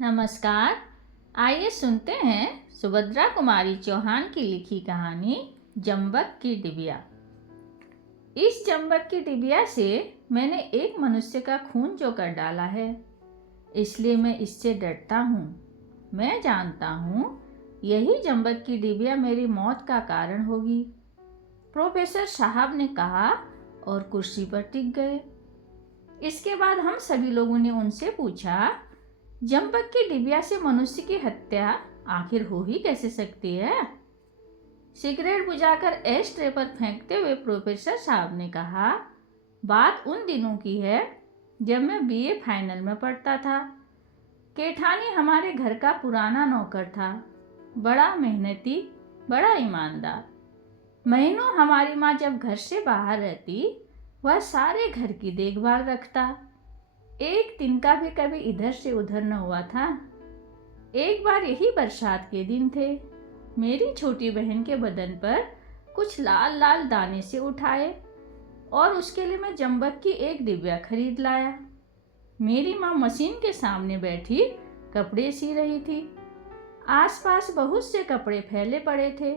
नमस्कार। आइए सुनते हैं सुभद्रा कुमारी चौहान की लिखी कहानी जम्बक की डिबिया। इस जम्बक की डिबिया से मैंने एक मनुष्य का खून जोकर डाला है, इसलिए मैं इससे डरता हूँ। मैं जानता हूँ यही जम्बक की डिबिया मेरी मौत का कारण होगी। प्रोफेसर साहब ने कहा और कुर्सी पर टिक गए। इसके बाद हम सभी लोगों ने उनसे पूछा, जम्बक की डिबिया से मनुष्य की हत्या आखिर हो ही कैसे सकती है? सिगरेट बुझाकर एश ट्रे पर फेंकते हुए प्रोफेसर साहब ने कहा, बात उन दिनों की है जब मैं बीए फाइनल में पढ़ता था। केठानी हमारे घर का पुराना नौकर था, बड़ा मेहनती, बड़ा ईमानदार। महीनों हमारी माँ जब घर से बाहर रहती, वह सारे घर की देखभाल रखता। एक दिन का भी कभी इधर से उधर न हुआ था। एक बार यही बरसात के दिन थे। मेरी छोटी बहन के बदन पर कुछ लाल लाल दाने से उठाए और उसके लिए मैं जम्बक की एक डिबिया खरीद लाया। मेरी माँ मशीन के सामने बैठी कपड़े सी रही थी। आसपास बहुत से कपड़े फैले पड़े थे।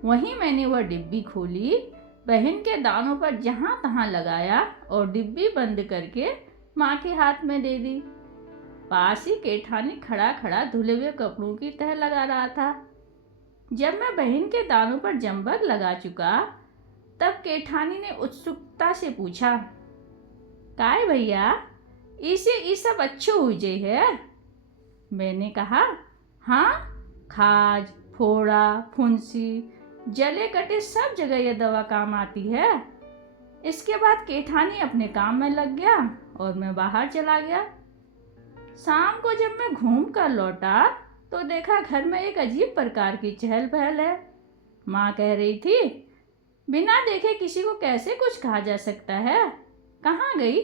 वहीं मैंने वह डिब्बी खोली, बहन के दानों पर जहाँ तहाँ लगाया और डिब्बी बंद करके माँ के हाथ में दे दी। पास ही केठानी खड़ा खड़ा धुले हुए कपड़ों की तह लगा रहा था। जब मैं बहन के दानों पर जम्बक लगा चुका, तब केठानी ने उत्सुकता से पूछा, काय भैया, इसे ये सब अच्छो हुए है? मैंने कहा, हाँ, खाज, फोड़ा, फुंसी, जले कटे सब जगह यह दवा काम आती है। इसके बाद केठानी अपने काम में लग गया और मैं बाहर चला गया। शाम को जब मैं घूम कर लौटा तो देखा घर में एक अजीब प्रकार की चहल पहल है। माँ कह रही थी, बिना देखे किसी को कैसे कुछ कहा जा सकता है? कहाँ गई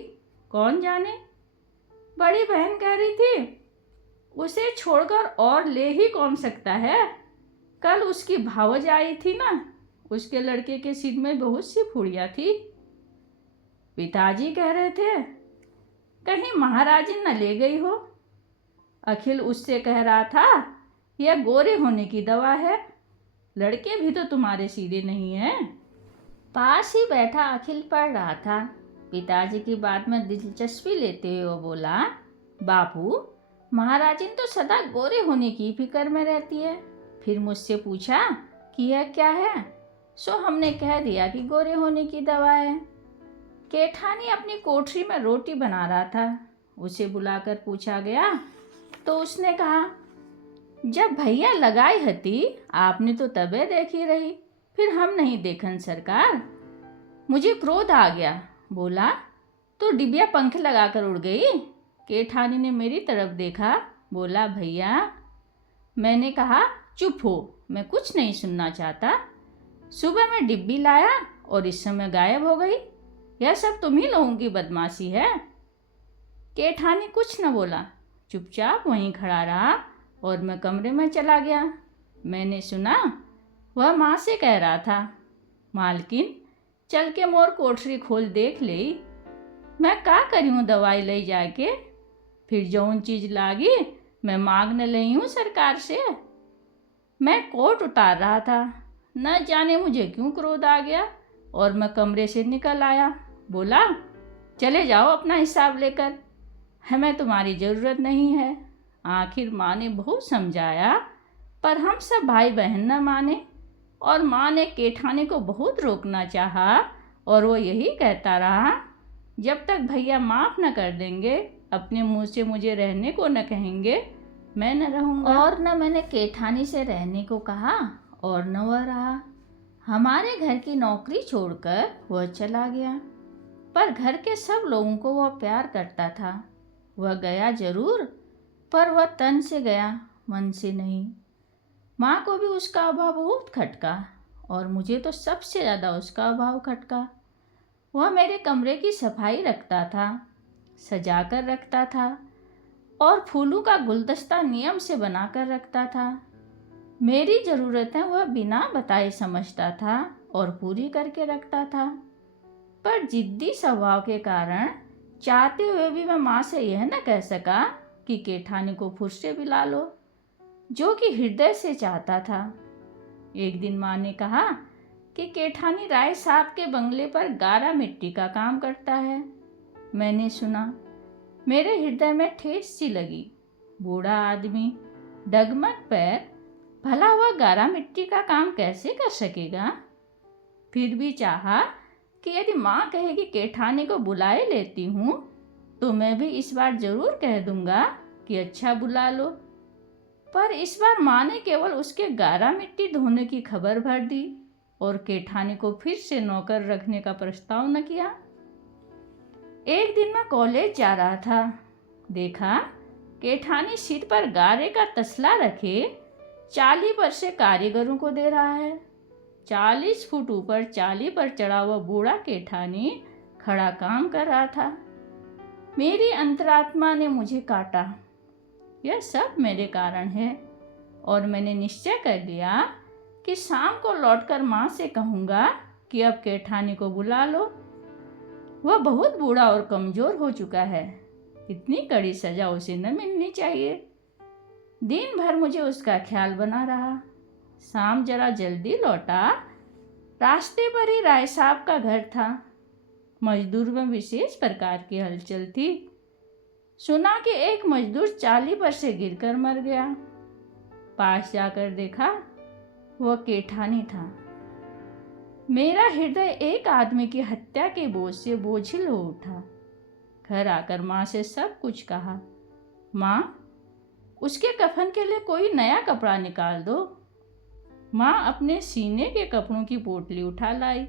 कौन जाने। बड़ी बहन कह रही थी, उसे छोड़कर और ले ही कौन सकता है? कल उसकी भावज आई थी ना, उसके लड़के के सिर में बहुत सी फुड़ियाँ थी। पिताजी कह रहे थे, कहीं महाराजी न ले गई हो। अखिल उससे कह रहा था, यह गोरे होने की दवा है, लड़के भी तो तुम्हारे सीधे नहीं हैं। पास ही बैठा अखिल पढ़ रहा था। पिताजी की बात में दिलचस्पी लेते हुए वो बोला, बापू, महाराजिन तो सदा गोरे होने की फिक्र में रहती है। फिर मुझसे पूछा कि यह क्या है, सो हमने कह दिया कि गोरे होने की दवा है। केठानी अपनी कोठरी में रोटी बना रहा था। उसे बुलाकर पूछा गया तो उसने कहा, जब भैया लगाई हती आपने तो तबे देखी रही, फिर हम नहीं देखन सरकार। मुझे क्रोध आ गया। बोला, तो डिबिया पंख लगाकर उड़ गई। केठानी ने मेरी तरफ देखा, बोला, भैया। मैंने कहा, चुप हो, मैं कुछ नहीं सुनना चाहता। सुबह मैं डिब्बी लाया और इस समय गायब हो गई। यह सब तुम्ही लोगों की बदमाशी है। केठानी कुछ न बोला, चुपचाप वहीं खड़ा रहा और मैं कमरे में चला गया। मैंने सुना वह माँ से कह रहा था, मालकिन, चल के मोर कोठरी खोल देख ले, मैं का करूँ दवाई ले जाके। फिर जौन चीज लागी मैं मांगने लई हूँ सरकार से। मैं कोट उतार रहा था, न जाने मुझे क्यों क्रोध आ गया और मैं कमरे से निकल आया। बोला, चले जाओ अपना हिसाब लेकर, हमें तुम्हारी ज़रूरत नहीं है। आखिर माँ ने बहुत समझाया, पर हम सब भाई बहन न माने और माँ ने केठानी को बहुत रोकना चाहा और वो यही कहता रहा, जब तक भैया माफ़ न कर देंगे, अपने मुंह से मुझे रहने को न कहेंगे, मैं न रहूँगा। और न मैंने केठानी से रहने को कहा और न वह रहा। हमारे घर की नौकरी छोड़कर वह चला गया, पर घर के सब लोगों को वह प्यार करता था। वह गया जरूर, पर वह तन से गया, मन से नहीं। माँ को भी उसका अभाव बहुत खटका और मुझे तो सबसे ज़्यादा उसका अभाव खटका। वह मेरे कमरे की सफाई रखता था, सजा कर रखता था और फूलों का गुलदस्ता नियम से बना कर रखता था। मेरी ज़रूरतें वह बिना बताए समझता था और पूरी करके रखता था। पर जिद्दी स्वभाव के कारण चाहते हुए भी मैं माँ से यह न कह सका कि केठानी को फिर से बुला लो, जो कि हृदय से चाहता था। एक दिन माँ ने कहा कि केठानी राय साहब के बंगले पर गारा मिट्टी का काम करता है। मैंने सुना, मेरे हृदय में ठेस सी लगी। बूढ़ा आदमी, डगमग पैर, भला वह गारा मिट्टी का काम कैसे कर सकेगा? फिर भी चाहा कि यदि माँ कहेगी केठानी को बुलाए लेती हूँ, तो मैं भी इस बार जरूर कह दूंगा कि अच्छा बुला लो। पर इस बार माँ ने केवल उसके गारा मिट्टी धोने की खबर भर दी और केठानी को फिर से नौकर रखने का प्रस्ताव न किया। एक दिन मैं कॉलेज जा रहा था। देखा केठानी सिर पर गारे का तसला रखे 40 पर से कारीगरों को दे रहा है। 40 फुट ऊपर चाली पर चढ़ा हुआ बूढ़ा केठानी खड़ा काम कर रहा था। मेरी अंतरात्मा ने मुझे काटा। यह सब मेरे कारण है और मैंने निश्चय कर लिया कि शाम को लौटकर माँ से कहूँगा कि अब केठानी को बुला लो। वह बहुत बूढ़ा और कमज़ोर हो चुका है। इतनी कड़ी सज़ा उसे न मिलनी चाहिए। दिन भर मुझे उसका ख्याल बना रहा। शाम जरा जल्दी लौटा। रास्ते पर ही राय साहब का घर था। मजदूर में विशेष प्रकार की हलचल थी। सुना कि एक मजदूर चाली पर से गिरकर मर गया। पास जाकर देखा, वह केठानी था। मेरा हृदय एक आदमी की हत्या के बोझ से बोझिल हो उठा। घर आकर माँ से सब कुछ कहा। माँ, उसके कफन के लिए कोई नया कपड़ा निकाल दो। माँ अपने सीने के कपड़ों की पोटली उठा लाई।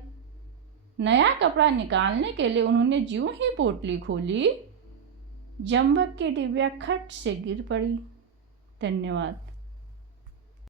नया कपड़ा निकालने के लिए उन्होंने ज्यों ही पोटली खोली, जंबक की डिबिया खट से गिर पड़ी। धन्यवाद।